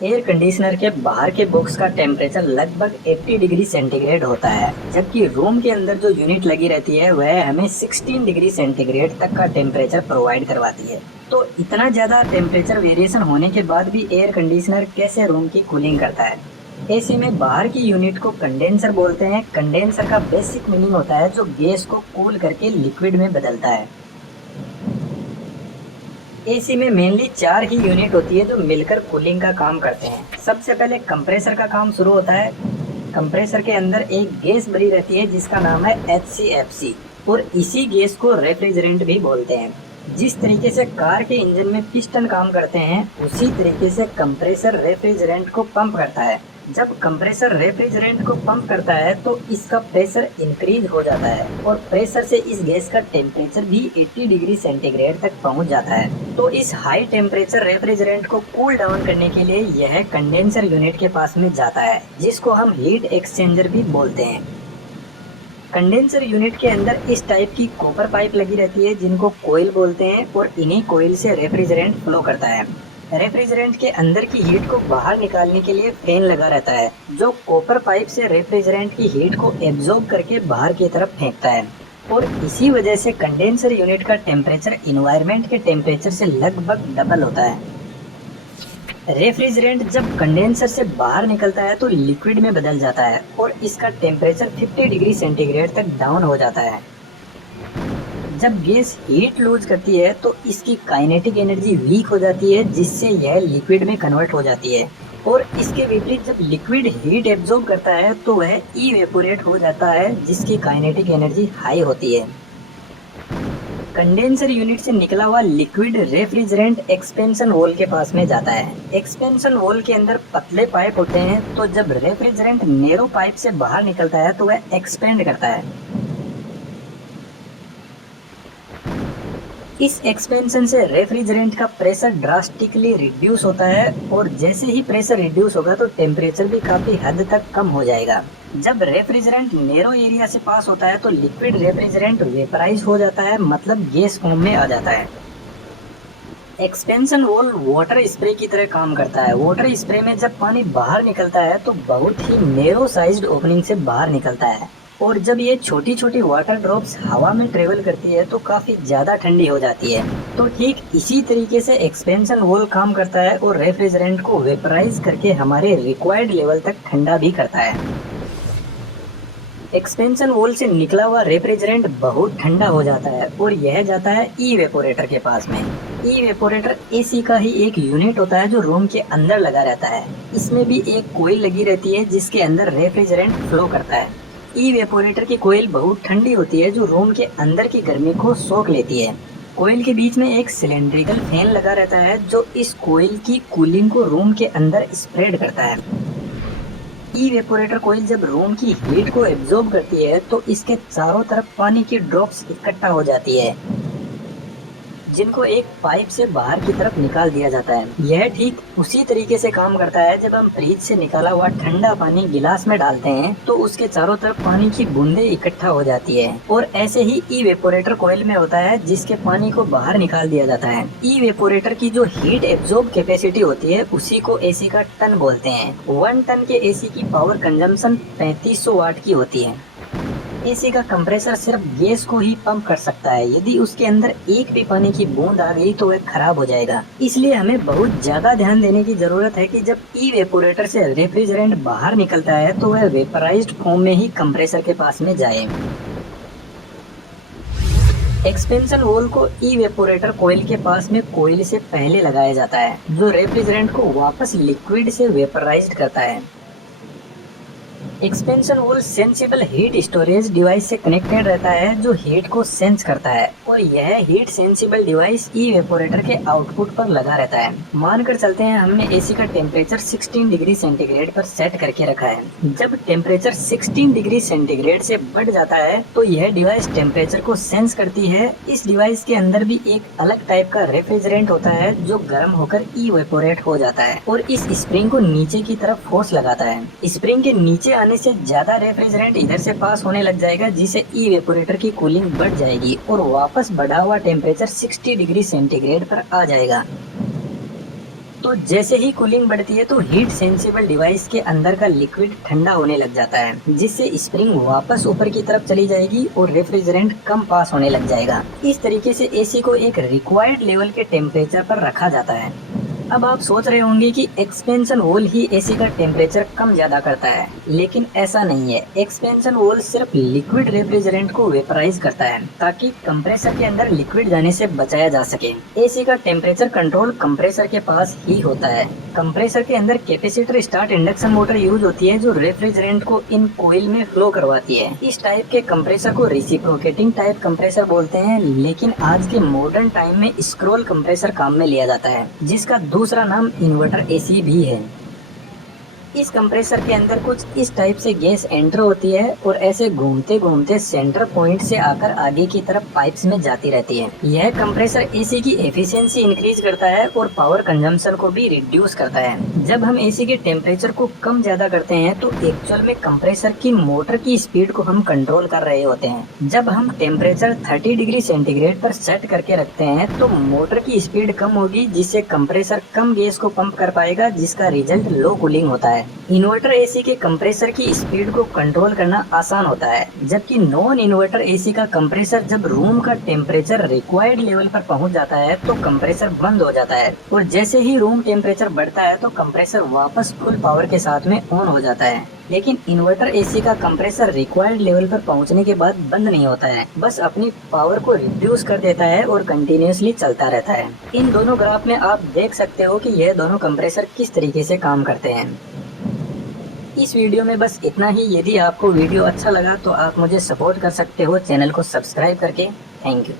Air conditioner के बाहर के बॉक्स का टेम्परेचर लगभग 80 डिग्री सेंटीग्रेड होता है, जबकि रूम के अंदर जो यूनिट लगी रहती है वह हमें 16 डिग्री सेंटीग्रेड तक का टेम्परेचर प्रोवाइड करवाती है। तो इतना ज़्यादा टेम्परेचर वेरिएशन होने के बाद भी एयर कंडीशनर कैसे रूम की कूलिंग करता है? एसी में बाहर की यूनिट को कंडेंसर बोलते हैं। कंडेंसर का बेसिक मीनिंग होता है जो गैस को कूल करके लिक्विड में बदलता है। एसी में मेनली 4 ही यूनिट होती है जो मिलकर कूलिंग का काम करते हैं। सबसे पहले कंप्रेसर का काम शुरू होता है। कंप्रेसर के अंदर एक गैस भरी रहती है जिसका नाम है HCFC, और इसी गैस को रेफ्रिजरेंट भी बोलते हैं। जिस तरीके से कार के इंजन में पिस्टन काम करते हैं, उसी तरीके से कंप्रेसर रेफ्रिजरेंट को पंप करता है। जब कंप्रेसर रेफ्रिजरेंट को पंप करता है तो इसका प्रेशर इंक्रीज हो जाता है, और प्रेशर से इस गैस का टेम्परेचर भी 80 डिग्री सेंटीग्रेड तक पहुंच जाता है। तो इस हाई टेम्परेचर रेफ्रिजरेंट को कूल डाउन करने के लिए यह कंडेंसर यूनिट के पास में जाता है, जिसको हम हीट एक्सचेंजर भी बोलते हैं। कंडेंसर यूनिट के अंदर इस टाइप की कॉपर पाइप लगी रहती है जिनको कोयल बोलते हैं, और इन्हीं कोयल से रेफ्रिजरेंट फ्लो करता है। रेफ्रिजरेंट के अंदर की हीट को बाहर निकालने के लिए फैन लगा रहता है, जो कॉपर पाइप से रेफ्रिजरेंट की हीट को एब्जॉर्ब करके बाहर की तरफ फेंकता है। और इसी वजह से कंडेंसर यूनिट का टेम्परेचर इन्वायरमेंट के टेम्परेचर से लगभग डबल होता है। रेफ्रिजरेंट जब कंडेंसर से बाहर निकलता है तो लिक्विड में बदल जाता है, और इसका टेम्परेचर 50 डिग्री सेंटीग्रेड तक डाउन हो जाता है। जब गैस हीट लूज करती है तो इसकी काइनेटिक एनर्जी वीक हो जाती है, जिससे यह लिक्विड में कन्वर्ट हो जाती है। और इसके विपरीत जब लिक्विड हीट एब्जॉर्ब करता है तो वह इवेपोरेट हो जाता है, जिसकी काइनेटिक एनर्जी हाई होती है। कंडेंसर यूनिट से निकला हुआ लिक्विड रेफ्रिजरेंट एक्सपेंशन होल के पास में जाता है। एक्सपेंशन होल के अंदर पतले पाइप होते हैं, तो जब रेफ्रिजरेंट नैरो पाइप से बाहर निकलता है तो वह एक्सपेंड करता है। इस एक्सपेंशन से रेफ्रिजरेंट का प्रेशर ड्रास्टिकली रिड्यूस होता है, और जैसे ही प्रेशर रिड्यूस होगा तो टेम्परेचर भी काफी हद तक कम हो जाएगा। जब रेफ्रिजरेंट नैरो एरिया से पास होता है तो लिक्विड रेफ्रिजरेंट वेपराइज हो जाता है, मतलब गैस फॉर्म में आ जाता है। एक्सपेंशन होल वाटर स्प्रे की तरह काम करता है। वाटर स्प्रे में जब पानी बाहर निकलता है तो बहुत ही नैरो साइज्ड ओपनिंग से बाहर निकलता है, और जब ये छोटी छोटी वाटर ड्रॉप्स हवा में ट्रेवल करती है तो काफी ज्यादा ठंडी हो जाती है। तो ठीक इसी तरीके से एक्सपेंशन होल काम करता है, और रेफ्रिजरेंट को वेपराइज करके हमारे रिक्वायर्ड लेवल तक ठंडा भी करता है। एक्सपेंशन होल से निकला हुआ रेफ्रिजरेंट बहुत ठंडा हो जाता है, और यह जाता है इवेपोरेटर के पास में। इवेपोरेटर एसी का ही एक यूनिट होता है जो रूम के अंदर लगा रहता है। इसमें भी एक कोईल लगी रहती है जिसके अंदर रेफ्रिजरेंट फ्लो करता है। इवेपोरेटर की कोईल बहुत ठंडी होती है जो रूम के अंदर की गर्मी को सोख लेती है। कोईल के बीच में एक सिलेंड्रिकल फैन लगा रहता है जो इस कोईल की कूलिंग को रूम के अंदर स्प्रेड करता है। इवेपोरेटर कोईल जब रूम की हीट को एब्जॉर्ब करती है तो इसके चारों तरफ पानी की ड्रॉप्स इकट्ठा हो जाती है, जिनको एक पाइप से बाहर की तरफ निकाल दिया जाता है। यह ठीक उसी तरीके से काम करता है जब हम फ्रिज से निकाला हुआ ठंडा पानी गिलास में डालते हैं तो उसके चारों तरफ पानी की बूंदें इकट्ठा हो जाती है, और ऐसे ही इवेपोरेटर कोईल में होता है जिसके पानी को बाहर निकाल दिया जाता है। इवेपोरेटर की जो हीट एब्जॉर्ब कैपेसिटी होती है उसी को एसी का टन बोलते हैं। 1 टन के एसी की पावर कंजम्पशन 3500 वाट की होती है। एसी का कंप्रेसर सिर्फ गैस को ही पंप कर सकता है। यदि उसके अंदर एक भी पानी की बूंद आ गई तो वह खराब हो जाएगा। इसलिए हमें बहुत ज्यादा ध्यान देने की जरूरत है कि जब इवेपोरेटर से रेफ्रिजरेंट बाहर निकलता है तो वह वेपराइज्ड फॉर्म में ही कंप्रेसर के पास में जाए। एक्सपेंशन होल को इवेपोरेटर कोईल के पास में कोईल से पहले लगाया जाता है, जो रेफ्रिजरेंट को वापस लिक्विड से वेपराइज्ड करता है। Expansion hole sensible heat storage device से कनेक्टेड रहता है जो हीट को सेंस करता है, और यह हीट सेंसिबल डिवाइस इवेपोरेटर के आउटपुट पर लगा रहता है। मानकर चलते हैं हमने एसी का टेम्परेचर 16 डिग्री सेंटीग्रेड पर सेट करके रखा है। जब टेम्परेचर 16 डिग्री सेंटीग्रेड से बढ़ जाता है तो यह डिवाइस टेम्परेचर को सेंस करती है। इस डिवाइस के अंदर भी एक अलग टाइप का रेफ्रिजरेंट होता है जो गर्म होकर इवेपोरेट हो जाता है, और इस स्प्रिंग को नीचे की तरफ फोर्स लगाता है। स्प्रिंग के नीचे आने से ज्यादा रेफ्रिजरेंट इधर से पास होने लग जाएगा, जिससे इवेपोरेटर की कूलिंग बढ़ जाएगी और वापस बढ़ा हुआ टेम्परेचर 60 डिग्री सेंटीग्रेड पर आ जाएगा। तो जैसे ही कूलिंग बढ़ती है तो हीट सेंसिबल डिवाइस के अंदर का लिक्विड ठंडा होने लग जाता है, जिससे स्प्रिंग वापस ऊपर की तरफ चली जाएगी और रेफ्रिजरेंट कम पास होने लग जाएगा। इस तरीके से एसी को एक रिक्वायर्ड लेवल के टेम्परेचर पर रखा जाता है। अब आप सोच रहे होंगे कि एक्सपेंशन वॉल ही एसी का टेम्परेचर कम ज्यादा करता है, लेकिन ऐसा नहीं है। एक्सपेंशन वॉल सिर्फ लिक्विड रेफ्रिजरेंट को वेपराइज करता है ताकि कंप्रेसर के अंदर लिक्विड जाने से बचाया जा सके। एसी का टेम्परेचर कंट्रोल कंप्रेसर के पास ही होता है। कंप्रेसर के अंदर capacitor start induction motor use होती है जो रेफ्रिजरेंट को इन कोयल में फ्लो करवाती है। इस टाइप के कंप्रेसर को रिसिप्रोकेटिंग टाइप कंप्रेसर बोलते हैं, लेकिन आज के मॉडर्न टाइम में स्क्रॉल कंप्रेसर काम में लिया जाता है, जिसका दूसरा नाम इन्वर्टर एसी भी है। इस कंप्रेसर के अंदर कुछ इस टाइप से गैस एंटर होती है और ऐसे घूमते घूमते सेंटर पॉइंट से आकर आगे की तरफ पाइप्स में जाती रहती है। यह कंप्रेसर एसी की एफिशिएंसी इंक्रीज करता है और पावर कंजम्पशन को भी रिड्यूस करता है। जब हम एसी के टेम्परेचर को कम ज्यादा करते हैं तो एक्चुअल में कंप्रेसर की मोटर की स्पीड को हम कंट्रोल कर रहे होते हैं। जब हम टेम्परेचर 30 डिग्री सेंटीग्रेड पर सेट करके रखते हैं तो मोटर की स्पीड कम होगी, जिससे कंप्रेसर कम गैस को पंप कर पाएगा, जिसका रिजल्ट लो कूलिंग होता है। इन्वर्टर एसी के कंप्रेसर की स्पीड को कंट्रोल करना आसान होता है, जबकि नॉन इन्वर्टर एसी का कंप्रेसर जब रूम का टेम्परेचर रिक्वायर्ड लेवल पर पहुंच जाता है तो कंप्रेसर बंद हो जाता है और जैसे ही रूम टेम्परेचर बढ़ता है तो कंप्रेसर वापस फुल पावर के साथ में ऑन हो जाता है। लेकिन इन्वर्टर एसी का कंप्रेसर रिक्वायर्ड लेवल पर पहुंचने के बाद बंद नहीं होता है, बस अपनी पावर को रिड्यूस कर देता है और कंटिन्यूसली चलता रहता है। इन दोनों ग्राफ में आप देख सकते हो कि यह दोनों कंप्रेसर किस तरीके से काम करते हैं। इस वीडियो में बस इतना ही। यदि आपको वीडियो अच्छा लगा तो आप मुझे सपोर्ट कर सकते हो चैनल को सब्सक्राइब करके। Thank you.